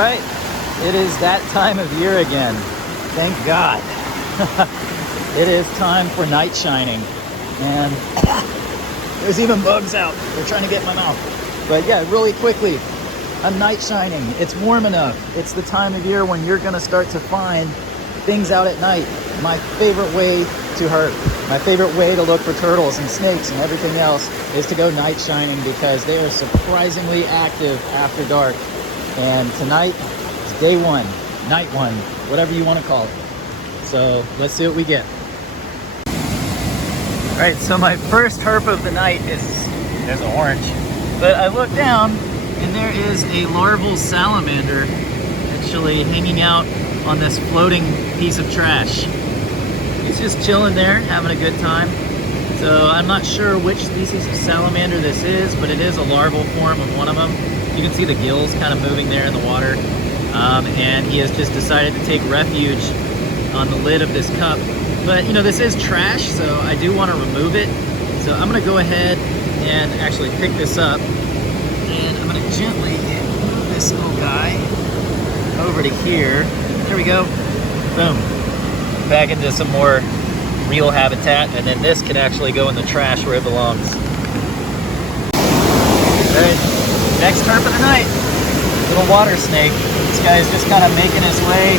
right, it is that time of year again. Thank God. It is time for night shining. And there's even bugs out. They're trying to get in my mouth. But yeah, really quickly, I'm night shining. It's warm enough. It's the time of year when you're gonna start to find things out at night. My favorite way to herp, my favorite way to look for turtles and snakes and everything else is to go night shining because they are surprisingly active after dark. And tonight is day one, night one, whatever you want to call it. So let's see what we get. All right, so my first herp of the night is, there's an orange, but I look down and there is a larval salamander actually hanging out on this floating piece of trash. He's just chilling there, having a good time. So I'm not sure which species of salamander this is, but it is a larval form of one of them. You can see the gills kind of moving there in the water. And he has just decided to take refuge on the lid of this cup. But you know, this is trash, so I do want to remove it. So I'm gonna go ahead and actually pick this up. And I'm gonna gently move this little guy over to here. There we go. Boom. Back into some more real habitat, and then this can actually go in the trash where it belongs. Alright, next herp of the night. Little water snake. This guy is just kind of making his way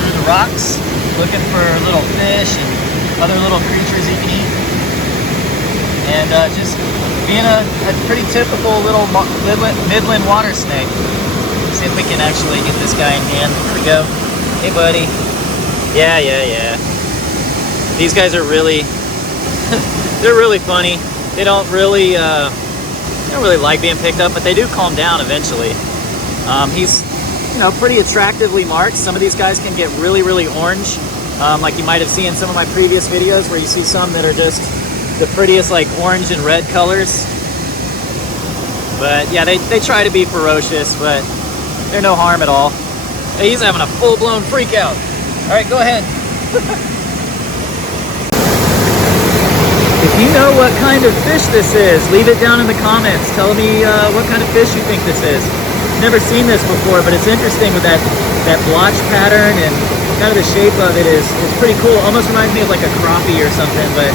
through the rocks, looking for little fish and other little creatures he can eat. And just being a pretty typical little midland water snake. See if we can actually get this guy in hand. Here we go. Hey, buddy. Yeah. These guys are really, they're really funny. They don't really like being picked up, but they do calm down eventually. He's, you know, pretty attractively marked. Some of these guys can get really, really orange. Like you might have seen in some of my previous videos where you see some that are just the prettiest, like orange and red colors. But yeah, they try to be ferocious, but they're no harm at all. Hey, he's having a full-blown freak out. All right, go ahead. If you know what kind of fish this is, leave it down in the comments. Tell me what kind of fish you think this is. Never seen this before, but it's interesting with that blotch pattern and kind of the shape of it is pretty cool. Almost reminds me of like a crappie or something, but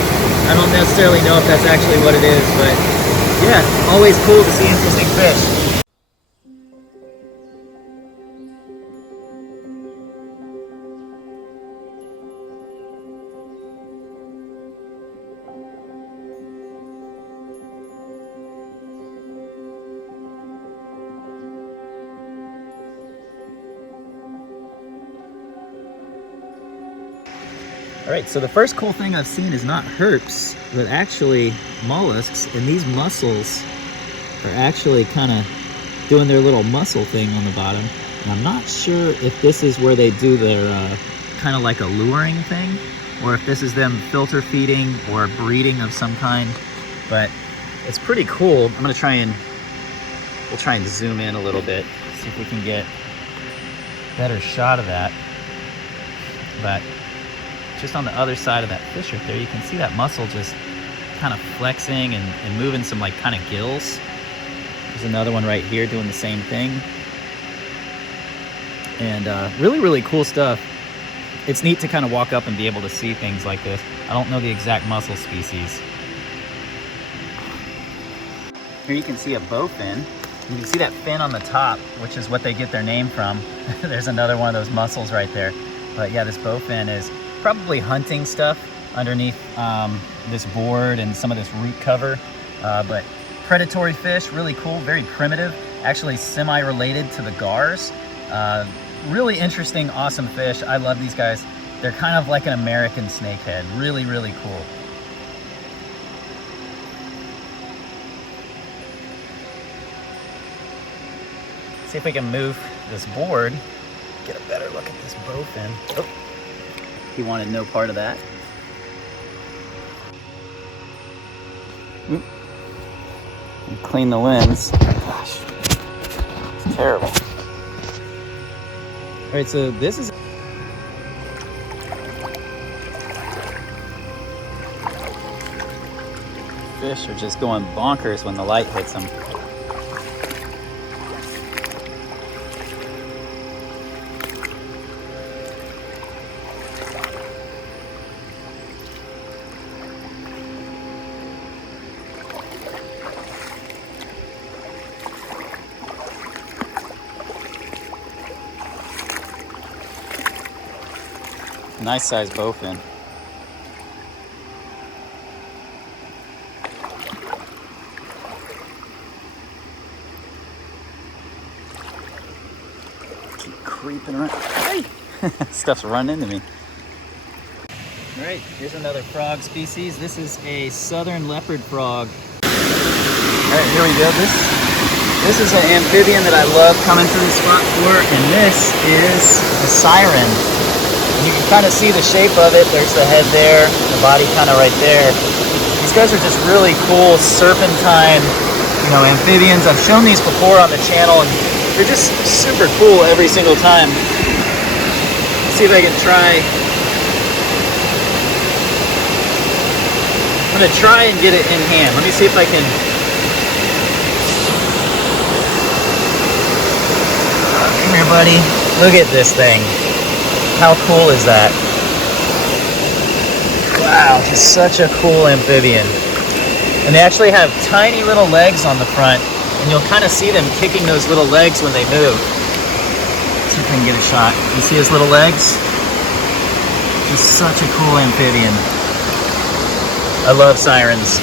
I don't necessarily know if that's actually what it is. But yeah, always cool to see interesting fish. All right, so the first cool thing I've seen is not herps, but actually mollusks, and these mussels are actually kind of doing their little mussel thing on the bottom. And I'm not sure if this is where they do their kind of like a luring thing, or if this is them filter feeding or breeding of some kind, but it's pretty cool. I'm gonna try and, we'll try and zoom in a little bit, see if we can get a better shot of that. But just on the other side of that fish right there, you can see that mussel just kind of flexing and moving some like kind of gills. There's another one right here doing the same thing. And really, really cool stuff. It's neat to kind of walk up and be able to see things like this. I don't know the exact mussel species. Here you can see a bowfin. You can see that fin on the top, which is what they get their name from. There's another one of those mussels right there. But yeah, this bowfin is probably hunting stuff underneath this board and some of this root cover. But predatory fish, really cool, very primitive, actually semi-related to the gars. Really interesting, awesome fish. I love these guys. They're kind of like an American snakehead. Really, really cool. See if we can move this board, get a better look at this bowfin. Oh, he wanted no part of that. And clean the lens. Gosh, it's terrible. All right, so this is fish are just going bonkers when the light hits them. Nice size bowfin. Keep creeping around. Hey! Stuff's running into me. All right, here's another frog species. This is a southern leopard frog. All right, here we go. This is an amphibian that I love coming to the spot for, and this is a siren. And you can kind of see the shape of it. There's the head there, the body kind of right there. These guys are just really cool serpentine, amphibians. I've shown these before on the channel, and they're just super cool every single time. Let's see if I can try. I'm gonna try and get it in hand. Let me see if I can. Come here, buddy. Look at this thing. How cool is that? Wow, just such a cool amphibian. And they actually have tiny little legs on the front, and you'll kind of see them kicking those little legs when they move. Let's see if I can get a shot. You see his little legs? Just such a cool amphibian. I love sirens.